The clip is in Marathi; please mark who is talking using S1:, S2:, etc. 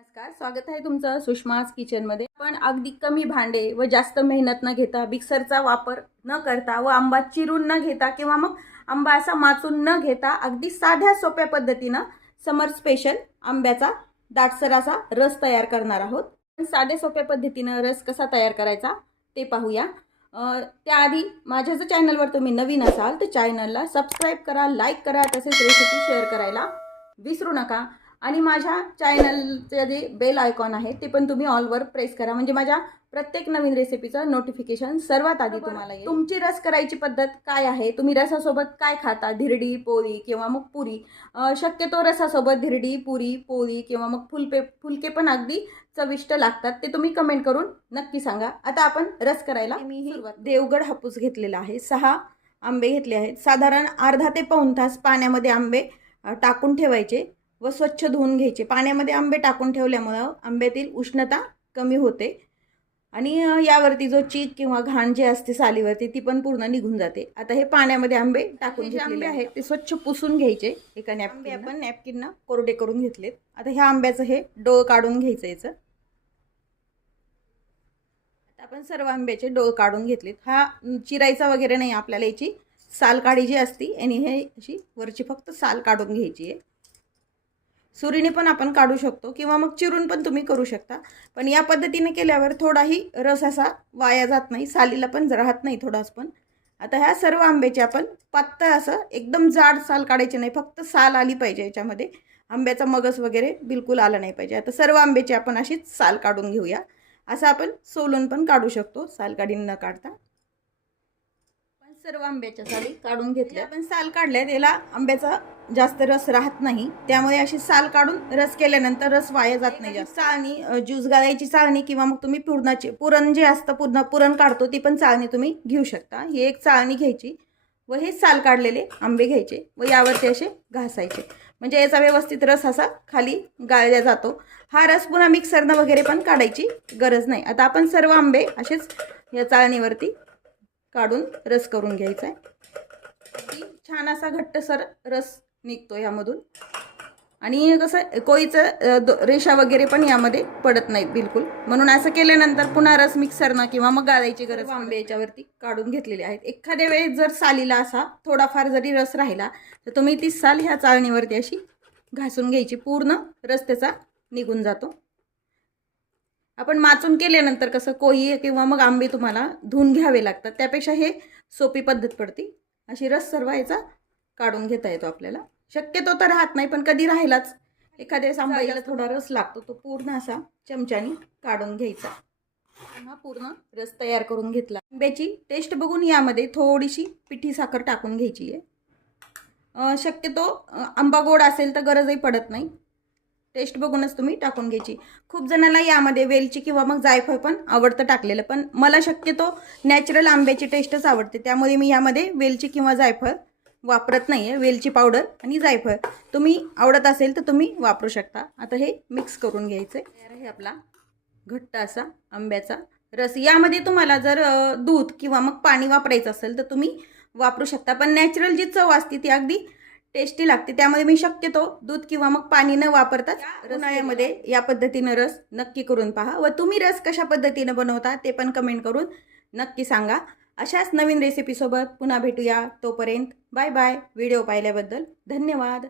S1: नमस्कार स्वागत आहे तुमचं सुषमाज किचनमध्ये. पण अगदी कमी भांडे व जास्त मेहनत न घेता मिक्सरचा वापर न करता व आंबा चिरून न घेता किंवा मग आंबा असा माचून न घेता अगदी साध्या सोप्या पद्धतीनं समर स्पेशल आंब्याचा दाटसर असा रस तयार करणार आहोत. पण साध्या सोप्या पद्धतीनं रस कसा तयार करायचा ते पाहूया. त्याआधी माझ्या जर चॅनलवर तुम्ही नवीन असाल तर चॅनलला सबस्क्राईब करा लाईक करा तसेच रेसिपी शेअर करायला विसरू नका. आणि माझ्या चॅनलचे जे बेल आयकॉन आहे ते पण तुम्ही ऑलवर प्रेस करा. म्हणजे माझ्या प्रत्येक नवीन रेसिपीचं नोटिफिकेशन सर्वात आधी तुम्हाला येईल. तुमची रस करायची पद्धत काय आहे? तुम्ही रसासोबत काय खाता? धिरडी पोळी किंवा मग पुरी? शक्यतो रसासोबत धिरडी पुरी पोळी किंवा मग फुलपे फुलके पण अगदी चविष्ट लागतात. ते तुम्ही कमेंट करून नक्की सांगा. आता आपण रस करायला मी ही देवगड हापूस घेतलेला आहे. सहा आंबे घेतले आहेत. साधारण अर्धा ते पाऊण तास पाण्यामध्ये आंबे टाकून ठेवायचे. व स्वच्छ धुवून घ्यायचे. पाण्यामध्ये आंबे टाकून ठेवल्यामुळं आंब्यातील उष्णता कमी होते. आणि यावरती जो चीक किंवा घाण जे असते सालीवरती ती पण पूर्ण निघून जाते. आता हे पाण्यामध्ये आंबे टाकून जे आंबे आहेत ते स्वच्छ पुसून घ्यायचे. एका नॅपकिन आपण नॅपकिननं कोरडे करून घेतलेत. आता ह्या आंब्याचं हे डोळ काढून घ्यायचं याचं. आता आपण सर्व आंब्याचे डोळ काढून घेतलेत. हा चिरायचा वगैरे नाही आपल्याला याची. साल काढी जी असती आणि हे अशी वरची फक्त साल काढून घ्यायची आहे. सुरीने पण आपण काढू शकतो किंवा मग चिरून पण तुम्ही करू शकता. पण या पद्धतीने केल्यावर थोडाही रस असा वाया जात नाही सालीला पण राहत नाही थोडाच पण. आता ह्या सर्व आंब्याचे आपण पातळ असं एकदम जाड साल काढायचे नाही फक्त साल आली पाहिजे याच्यामध्ये. आंब्याचा मगस वगैरे बिलकुल आला नाही पाहिजे. आता सर्व आंब्याची आपण अशीच साल काढून घेऊया. असं आपण सोलून पण काढू शकतो साल काढीन न काढता. सर्व आंब्याच्या साली काढून घेतल्या. पण साल काढल्या त्याला आंब्याचा जास्त रस राहत नाही. त्यामुळे अशी साल काढून रस केल्यानंतर रस वाया जात नाही जास्त. चाळणी ज्यूस गाळायची चाळणी किंवा मग तुम्ही पुरणाची पुरण जे असतं पूर्ण पुरण काढतो ती पण चाळणी तुम्ही घेऊ शकता. ही एक चाळणी घ्यायची व हे साल काढलेले आंबे घ्यायचे व यावरती असे घासायचे. म्हणजे याचा व्यवस्थित रस असा खाली गाळला जातो. हा रस पुन्हा मिक्सरनं वगैरे पण काढायची गरज नाही. आता आपण सर्व आंबे असेच या चाळणीवरती काढून रस करून घ्यायचा आहे. छान असा घट्टसर रस निघतो यामधून. आणि कसं कोळीचं रेषा वगैरे पण यामध्ये पडत नाहीत बिलकुल. म्हणून असं केल्यानंतर पुन्हा रस मिक्सरनं किंवा मग गाळायची गरज आंबे याच्यावरती काढून घेतलेले आहेत. एखाद्या वेळेस जर सालीला असा थोडाफार जरी रस राहिला तर तुम्ही ती साल ह्या चाळणीवरती अशी घासून घ्यायची. पूर्ण रस त्याचा निघून जातो. आपण माचून केल्यानंतर कसं कोही किंवा मग आंबे तुम्हाला धुवून घ्यावे लागतात. त्यापेक्षा हे सोपी पद्धत पडते. अशी रस सर्व याचा काढून घेता येतो आपल्याला. शक्यतो तर राहत नाही पण कधी राहिलाच. एखाद्या आंब्याला थोडा रस लागतो तो पूर्ण असा चमच्यानी काढून घ्यायचा. हा पूर्ण रस तयार करून घेतला. आंब्याची टेस्ट बघून यामध्ये थोडीशी पिठी साखर टाकून घ्यायची आहे. शक्यतो आंबा गोड असेल तर गरजही पडत नाही. टेस्ट बघूनच तुम्ही टाकून घ्यायची. खूप जणांना यामध्ये वेलची किंवा मग जायफळ पण आवडतं टाकलेलं पण मला शक्यतो नॅचरल आंब्याची टेस्टच आवडते. त्यामुळे मी यामध्ये वेलची किंवा जायफळ वापरत नाही आहे वेलची पावडर आणि जायफळ. तुम्ही आवडत असेल तर तुम्ही वापरू शकता. आता हे मिक्स करून घ्यायचं आहे तयार आहे आपला घट्ट असा आंब्याचा रस. यामध्ये तुम्हाला जर दूध किंवा मग पाणी वापरायचं असेल तर तुम्ही वापरू शकता. पण नॅचरल जी चव असते ती अगदी टेस्टी लागते. त्यामुळे मी शक्यतो दूध किंवा मग पाणी न वापरताच उन्हाळ्यामध्ये या पद्धतीनं रस नक्की करून पहा. व तुम्ही रस कशा पद्धतीनं बनवता ते पण कमेंट करून नक्की सांगा. अशाच नवीन रेसिपीसोबत पुन्हा भेटूया. तोपर्यंत बाय बाय. व्हिडिओ पाहिल्याबद्दल धन्यवाद.